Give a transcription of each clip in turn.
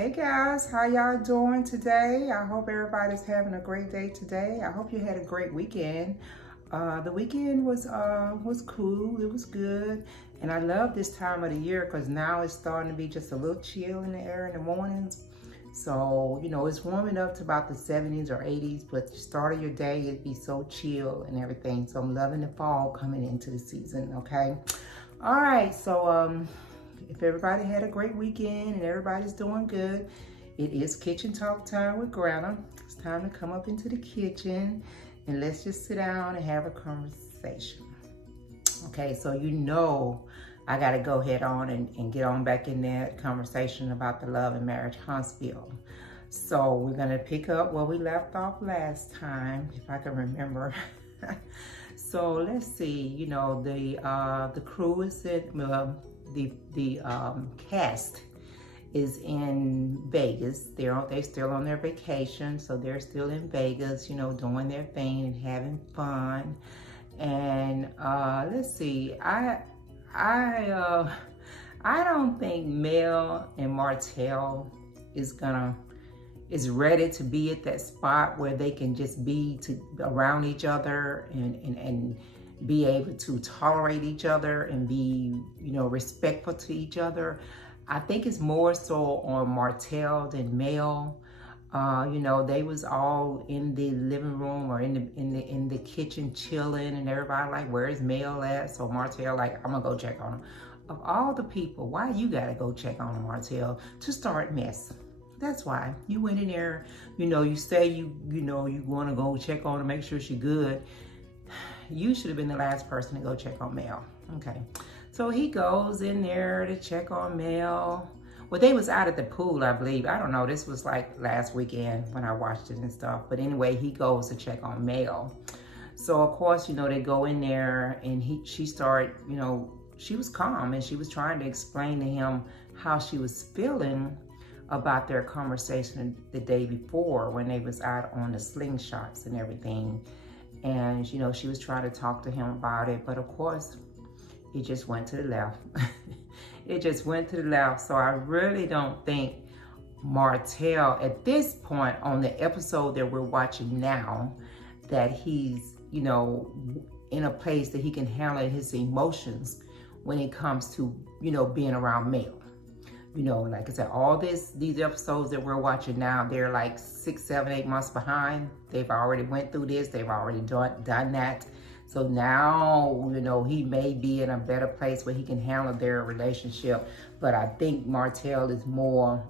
Hey guys, how y'all doing today? I hope everybody's having a great day today. I hope you had a great weekend. The weekend was cool. It was good, and I love this time of the year because now it's starting to be just a little chill in the air in the mornings. So it's warming up to about the 70s or 80s, but the start of your day it'd be so chill and everything. So I'm loving the fall coming into the season. Okay, all right. So if everybody had a great weekend and everybody's doing good, it is kitchen talk time with Granna. It's time to come up into the kitchen and let's just sit down and have a conversation. Okay, so I got to go head on and get on back in that conversation about the Love and Marriage Huntsville. So we're going to pick up where we left off last time, if I can remember. So let's see, the crew is in, the cast is in Vegas. They're still on their vacation, so they're still in Vegas, doing their thing and having fun. And let's see, I don't think Mel and Martell is ready to be at that spot where they can just be around each other and be able to tolerate each other and be, respectful to each other. I think it's more so on Martell than Mel. They was all in the living room or in the kitchen chilling, and everybody like, where's Mel at? So Martell like, I'm gonna go check on him. Of all the people, why you gotta go check on him, Martell? To start mess. That's why you went in there. You say you want to go check on her, make sure she's good. You should have been the last person to go check on Mel. Okay, so he goes in there to check on Mel. Well, they was out at the pool, I believe. I don't know. This was like last weekend when I watched it and stuff. But anyway, he goes to check on Mel. So of course, they go in there and she started, she was calm and she was trying to explain to him how she was feeling about their conversation the day before when they was out on the slingshots and everything. And, she was trying to talk to him about it, but of course, it just went to the left. It just went to the left. So I really don't think Martell, at this point on the episode that we're watching now, that he's, in a place that he can handle his emotions when it comes to, being around Mel. Like I said, all these episodes that we're watching now, they're like 6, 7, 8 months behind. They've already went through this. They've already done that. So now, he may be in a better place where he can handle their relationship. But I think Martell is more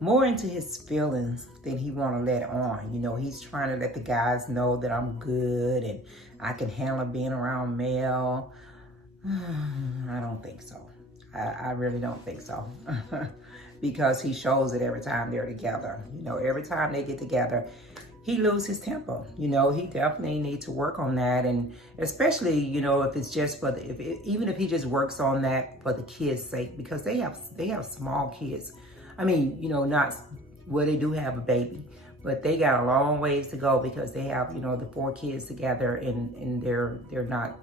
into his feelings than he want to let on. He's trying to let the guys know that I'm good and I can handle being around Mel. I don't think so. I really don't think so. Because he shows it every time they're together. Every time they get together, he loses his temper. He definitely needs to work on that. And especially, if it's just even if he just works on that for the kids' sake, because they have small kids. I mean, they do have a baby, but they got a long ways to go because they have, the 4 kids together and they're not,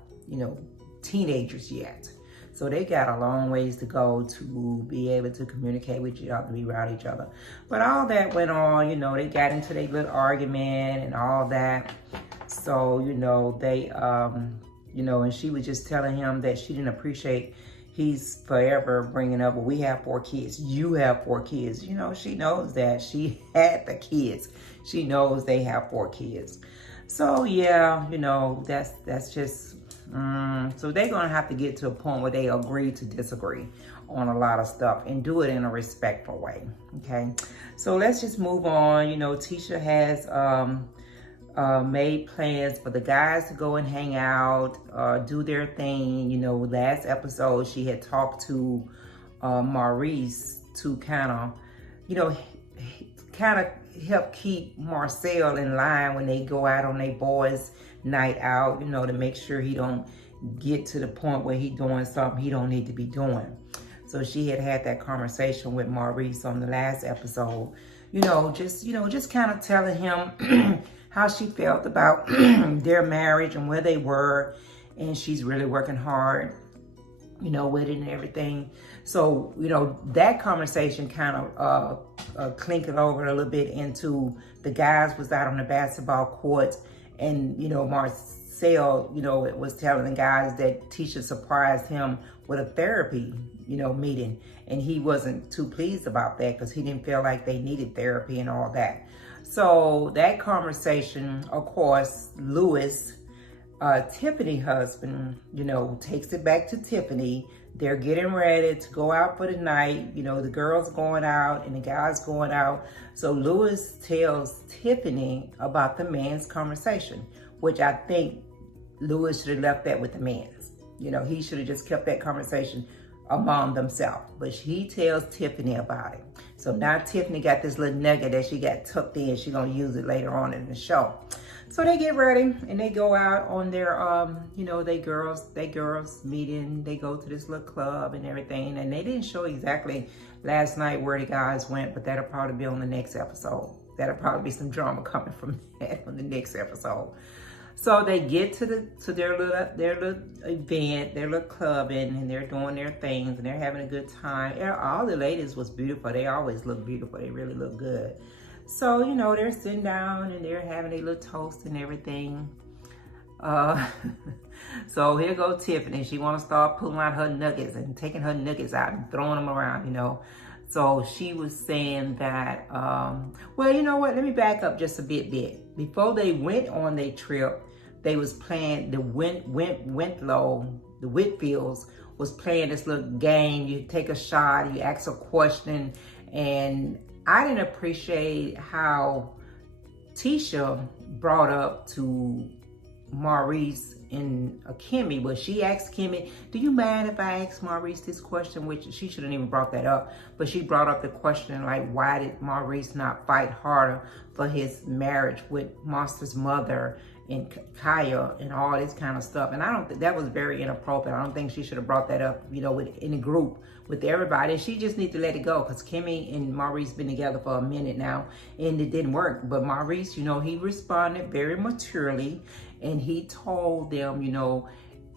teenagers yet. So they got a long ways to go to be able to communicate with each other, be around each other. But all that went on, they got into their little argument and all that. So, they, and she was just telling him that she didn't appreciate he's forever bringing up, well, we have 4 kids. You have 4 kids. She knows that. She had the kids. She knows they have 4 kids. So, yeah, that's just... So they're going to have to get to a point where they agree to disagree on a lot of stuff and do it in a respectful way. Okay. So let's just move on. Tisha has made plans for the guys to go and hang out, do their thing. Last episode she had talked to Maurice to kind of help keep Marcel in line when they go out on their boys' night out, to make sure he don't get to the point where he doing something he don't need to be doing. So she had that conversation with Maurice on the last episode, just kind of telling him how she felt about their marriage and where they were. And she's really working hard you know, with it and everything. So, you know, that conversation kind of clinked over a little bit into the guys was out on the basketball courts, and, you know, Marcel, you know, was telling the guys that Tisha surprised him with a therapy, you know, meeting. And he wasn't too pleased about that because he didn't feel like they needed therapy and all that. So that conversation, of course, Louis, Tiffany husband, you know, takes it back to Tiffany. They're getting ready to go out for the night. You know, the girl's going out and the guy's going out. So Louis tells Tiffany about the man's conversation, which I think Louis should have left that with the man's. You know, he should have just kept that conversation among themselves. But he tells Tiffany about it. So now Tiffany got this little nugget that she got tucked in. She's going to use it later on in the show. So they get ready and they go out on their, you know, they girls meeting. They go to this little club and everything. And they didn't show exactly last night where the guys went, but that'll probably be on the next episode. That'll probably be some drama coming from that on the next episode. So they get to their little event, their little clubbing, and they're doing their things and they're having a good time. All the ladies was beautiful. They always look beautiful. They really look good. So, you know, they're sitting down and they're having a little toast and everything. So here goes Tiffany. She want to start pulling out her nuggets and taking her nuggets out and throwing them around, you know. So she was saying that, well, you know what? Let me back up just a bit. Before they went on their trip, they was playing the Whitfields was playing this little game. You take a shot, you ask a question, and I didn't appreciate how Tisha brought up to Maurice and Kimmy, but she asked Kimmy, do you mind if I ask Maurice this question? Which she shouldn't even brought that up, but she brought up the question like, why did Maurice not fight harder for his marriage with Monster's mother and Kaya and all this kind of stuff? And I don't think that was very inappropriate. I don't think she should have brought that up, you know, in a group with everybody. She just needs to let it go because Kimmy and Maurice been together for a minute now and it didn't work. But Maurice, you know, he responded very maturely and he told them, you know,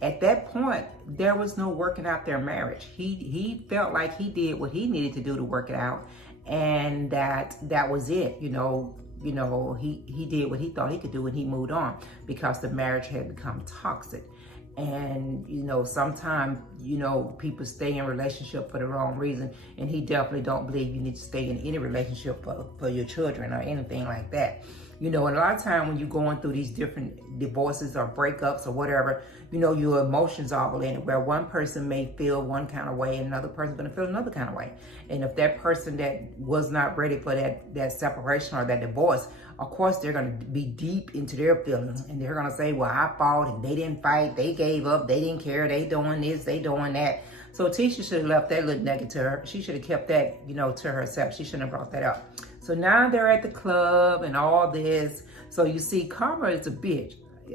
at that point, there was no working out their marriage. He felt like he did what he needed to do to work it out, and that was it. You know, he did what he thought he could do and he moved on because the marriage had become toxic. And, you know, sometimes, you know, people stay in relationship for the wrong reason. And he definitely don't believe you need to stay in any relationship for your children or anything like that. You know, and a lot of time when you're going through these different divorces or breakups or whatever, you know, your emotions are in it, where one person may feel one kind of way and another person's going to feel another kind of way. And if that person that was not ready for that separation or that divorce, of course, they're going to be deep into their feelings and they're going to say, well, I fought and they didn't fight. They gave up. They didn't care. They doing this. They doing that. So Tisha should have left that little nugget to her. She should have kept that, you know, to herself. She shouldn't have brought that up. So now they're at the club and all this. So you see, Karma is a bitch.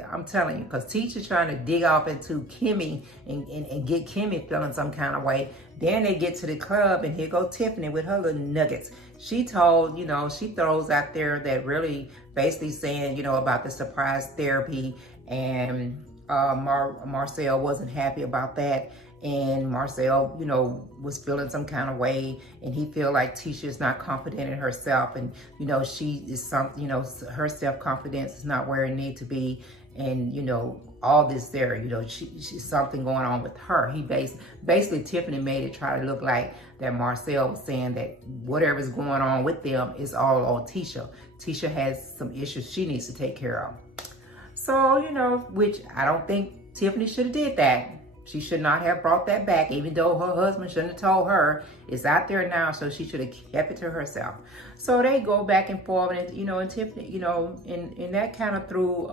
I'm telling you, because Tisha's trying to dig off into Kimmy and get Kimmy feeling some kind of way. Then they get to the club and here go Tiffany with her little nuggets. She told, you know, she throws out there that really basically saying, you know, about the surprise therapy, and Marcel wasn't happy about that. And Marcel, you know, was feeling some kind of way, and he feel like Tisha is not confident in herself, and you know, she is you know, her self-confidence is not where it needs to be, and you know, all this there, you know, she's something going on with her. He basically Tiffany made it try to look like that Marcel was saying that whatever's going on with them is all on Tisha. Tisha has some issues she needs to take care of. So, you know, which I don't think Tiffany should have did that. She should not have brought that back, even though her husband shouldn't have told her. It's out there now, so she should have kept it to herself. So they go back and forth, and you know, and Tiffany, you know, and that kind of threw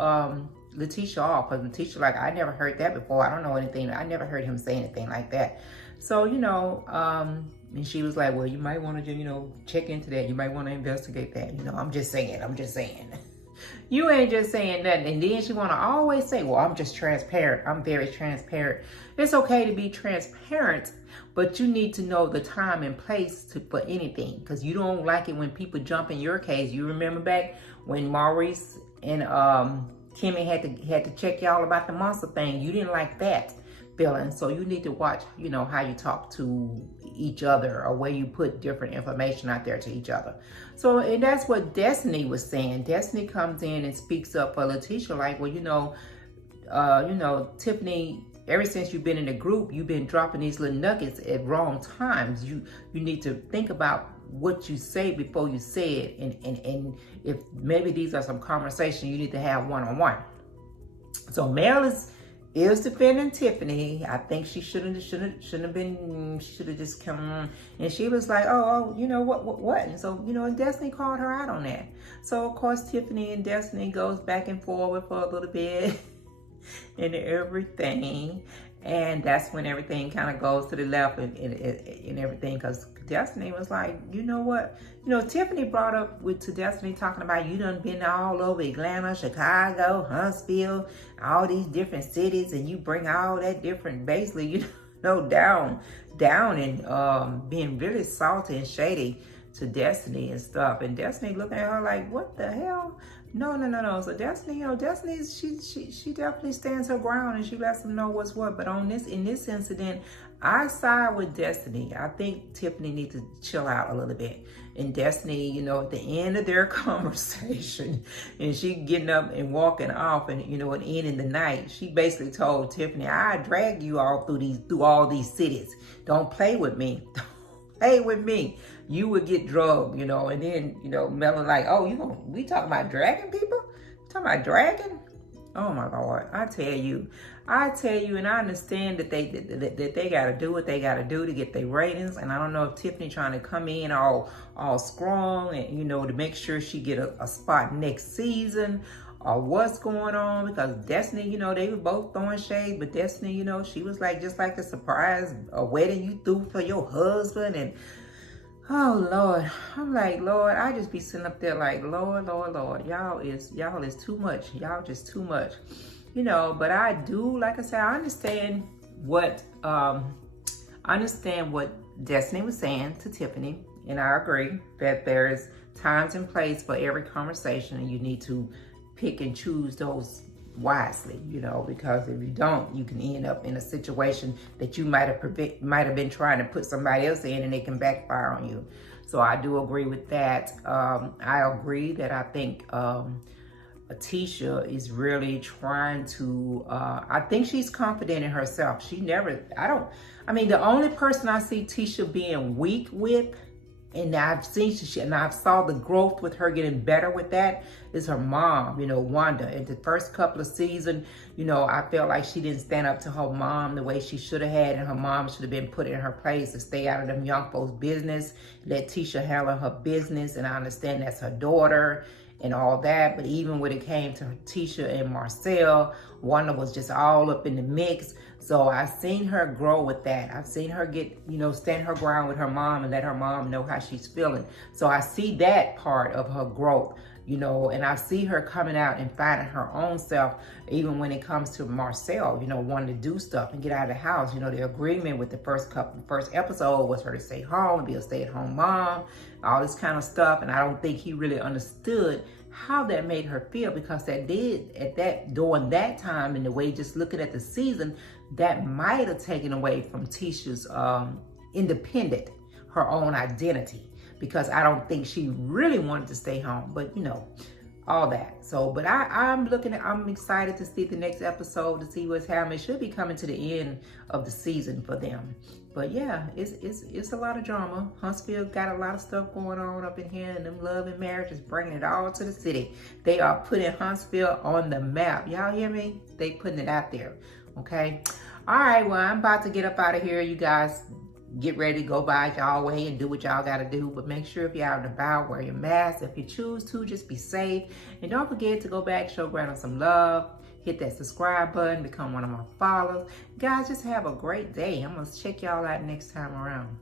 Letitia off, because Letitia, like, I never heard that before. I don't know anything. I never heard him say anything like that. So, you know, and she was like, well, you might want to, you know, check into that. You might want to investigate that. You know, I'm just saying. You ain't just saying nothing. And then she want to always say, well, I'm just transparent. I'm very transparent. It's okay to be transparent, but you need to know the time and place for anything, because you don't like it when people jump in your case. You remember back when Maurice and Kimmy had to check y'all about the monster thing. You didn't like that. feeling. So you need to watch, how you talk to each other or where you put different information out there to each other. So, and that's what Destiny was saying. Destiny comes in and speaks up for Letitia, like, well, Tiffany, ever since you've been in the group, you've been dropping these little nuggets at wrong times. You need to think about what you say before you say it, and if maybe these are some conversations you need to have one-on-one. So Mel is defending Tiffany. I think she shouldn't have been. She should have just come. And she was like, oh, what? And so, Destiny called her out on that. So of course Tiffany and Destiny goes back and forward for a little bit and everything. And that's when everything kind of goes to the left and everything, because Destiny was like, you know what? Tiffany brought up to Destiny talking about you done been all over Atlanta, Chicago, Huntsville, all these different cities, and you bring all that different, basically, down and being really salty and shady to Destiny and stuff. And Destiny looking at her like, what the hell? No. So Destiny, Destiny, she definitely stands her ground and she lets them know what's what. But in this incident, I side with Destiny. I think Tiffany needs to chill out a little bit. And Destiny, at the end of their conversation, and she getting up and walking off, and and ending the night, she basically told Tiffany, "I drag you all through all these cities. Don't play with me. Play with me. You would get drugged, and then, Melon like, oh, we talking about dragging people? Talking about dragging? Oh my Lord, I tell you, and I understand that they got to do what they got to do to get their ratings, and I don't know if Tiffany trying to come in all strong and, to make sure she get a spot next season, or what's going on, because Destiny, they were both throwing shade, but Destiny, she was like, just like a surprise, a wedding you threw for your husband, and oh Lord, I'm like, Lord, I just be sitting up there like, Lord, y'all is too much. Y'all just too much, but I do, like I said, I understand what Destiny was saying to Tiffany, and I agree that there's times and place for every conversation, and you need to pick and choose those wisely, because if you don't, you can end up in a situation that you might have been trying to put somebody else in, and it can backfire on you. So I do agree with that. I agree that I think Tisha is really trying to, I think she's confident in herself. The only person I see Tisha being weak with, and I've saw the growth with her getting better with that, is her mom, Wanda. In the first couple of seasons, I felt like she didn't stand up to her mom the way she should have had, and her mom should have been put in her place to stay out of them young folks' business, let Tisha handle her business, and I understand that's her daughter and all that. But even when it came to Tisha and Marcel, Wanda was just all up in the mix. So I've seen her grow with that. I've seen her get, stand her ground with her mom and let her mom know how she's feeling. So I see that part of her growth, and I see her coming out and finding her own self, even when it comes to Marcel, wanting to do stuff and get out of the house. The agreement with the first episode was for her to stay home and be a stay-at-home mom, all this kind of stuff. And I don't think he really understood how that made her feel, because during that time, and the way just looking at the season, that might have taken away from Tisha's independent, her own identity, because I don't think she really wanted to stay home, but all that. So, but I'm excited to see the next episode, to see what's happening. It should be coming to the end of the season for them. But yeah, it's a lot of drama. Huntsville got a lot of stuff going on up in here, and them love and marriage is bringing it all to the city. They are putting Huntsville on the map. Y'all hear me? They putting it out there. Okay. All right. Well, I'm about to get up out of here. You guys get ready to go by y'all way and do what y'all got to do. But make sure if you're out and about, wear your mask. If you choose to, just be safe. And don't forget to go back, show Granna some love. Hit that subscribe button, become one of my followers. Guys, just have a great day. I'm going to check y'all out next time around.